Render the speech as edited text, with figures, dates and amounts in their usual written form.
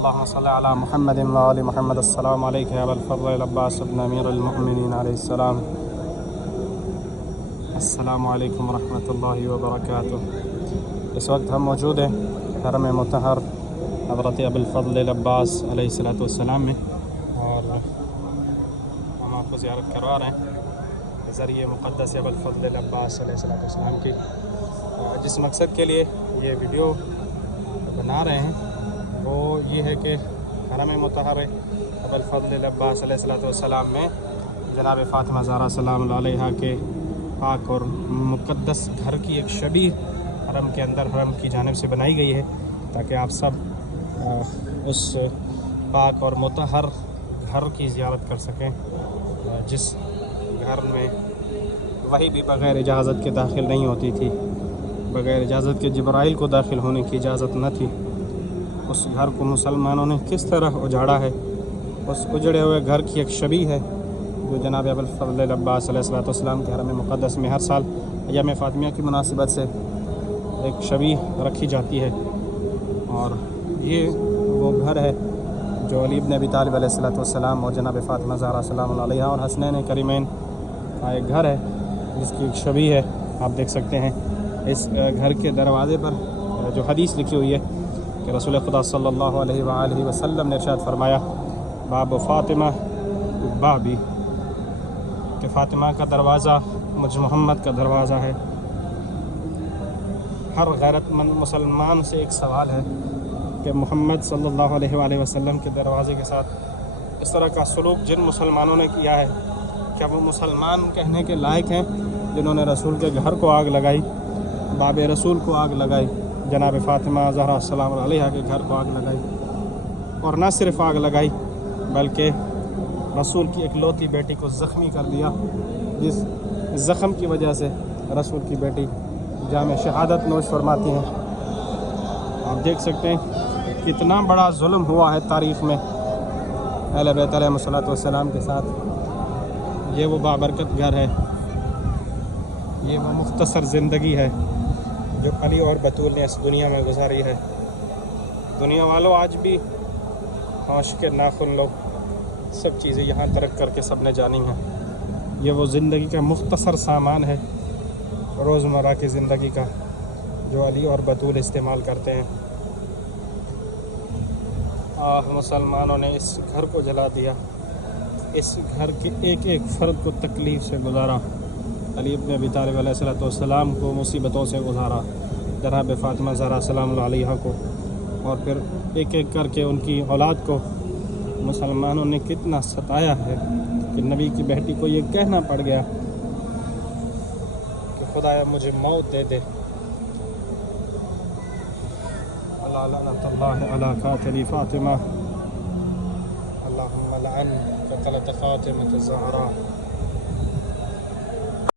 اللهم صل على محمد وآل محمد. السلام عليك يا أبا الفضل العباس بن أمير المؤمنين عليه السلام. السلام علیکم ورحمۃ اللہ وبرکاتہ. اس وقت ہم موجود ہیں حرم مطہر حضرت ابو الفضل العباس علیہ الصلوۃ والسلام میں، اور ہم آپ کو زیارت کروا رہے ہیں ذریعہ مقدس ابو الفضل العباس علیہ الصلوۃ والسلام کی. جس مقصد کے لیے یہ ویڈیو بنا رہے ہیں وہ یہ ہے کہ حرم مطہر ابو الفضل العباس علیہ الصلوۃ والسلام میں جناب فاطمہ زہرا سلام اللہ علیہا کے پاک اور مقدس گھر کی ایک شبیہ حرم کے اندر حرم کی جانب سے بنائی گئی ہے، تاکہ آپ سب اس پاک اور مطہر گھر کی زیارت کر سکیں، جس گھر میں وہی بھی بغیر اجازت کے داخل نہیں ہوتی تھی، بغیر اجازت کے جبرائیل کو داخل ہونے کی اجازت نہ تھی. اس گھر کو مسلمانوں نے کس طرح اجاڑا ہے، اس اجڑے ہوئے گھر کی ایک شبیہ ہے جو جناب ابو الفضل العباس علیہ الصلوۃ والسلام کے حرم مقدس میں ہر سال ایام فاطمیہ کی مناسبت سے ایک شبیہ رکھی جاتی ہے. اور یہ وہ گھر ہے جو علی بن ابی طالب علیہ الصلوۃ والسلام اور جناب فاطمہ زہرا سلام اللہ علیہا اور حسنین کریمین کا ایک گھر ہے جس کی ایک شبیہ ہے. آپ دیکھ سکتے ہیں اس گھر کے دروازے پر جو حدیث لکھی ہوئی ہے کہ رسول خدا صلی اللہ علیہ وآلہ وسلم نے ارشاد فرمایا، باب فاطمہ بابی، کہ فاطمہ کا دروازہ مجھ محمد کا دروازہ ہے. ہر غیرت مند مسلمان سے ایک سوال ہے کہ محمد صلی اللہ علیہ وآلہ وسلم کے دروازے کے ساتھ اس طرح کا سلوک جن مسلمانوں نے کیا ہے، کیا وہ مسلمان کہنے کے لائق ہیں جنہوں نے رسول کے گھر کو آگ لگائی، باب رسول کو آگ لگائی، جناب فاطمہ زہرا السلام علیہا کے گھر کو آگ لگائی، اور نہ صرف آگ لگائی بلکہ رسول کی اکلوتی بیٹی کو زخمی کر دیا، جس زخم کی وجہ سے رسول کی بیٹی جام شہادت نوش فرماتی ہیں. آپ دیکھ سکتے ہیں کتنا بڑا ظلم ہوا ہے تاریخ میں اہل بیت علیہ الصلوۃ والسلام کے ساتھ. یہ وہ بابرکت گھر ہے، یہ وہ مختصر زندگی ہے جو علی اور بطول نے اس دنیا میں گزاری ہے. دنیا والوں آج بھی ہوش کے ناخن لوگ سب چیزیں یہاں ترک کر کے سب نے جانی ہیں. یہ وہ زندگی کا مختصر سامان ہے روزمرہ کی زندگی کا جو علی اور بطول استعمال کرتے ہیں. مسلمانوں نے اس گھر کو جلا دیا، اس گھر کے ایک ایک فرد کو تکلیف سے گزارا. علی ابن ابی طالب علیہ الصلوۃ والسلام کو مصیبتوں سے گزارا، جناب فاطمہ زہرا سلام اللہ علیہا کو، اور پھر ایک ایک کر کے ان کی اولاد کو مسلمانوں نے کتنا ستایا ہے کہ نبی کی بیٹی کو یہ کہنا پڑ گیا کہ خدایا مجھے موت دے دے. لعنت اللہ علی قاتل فاطمہ، اللہم لعن قتلۃ فاطمہ الزہرا.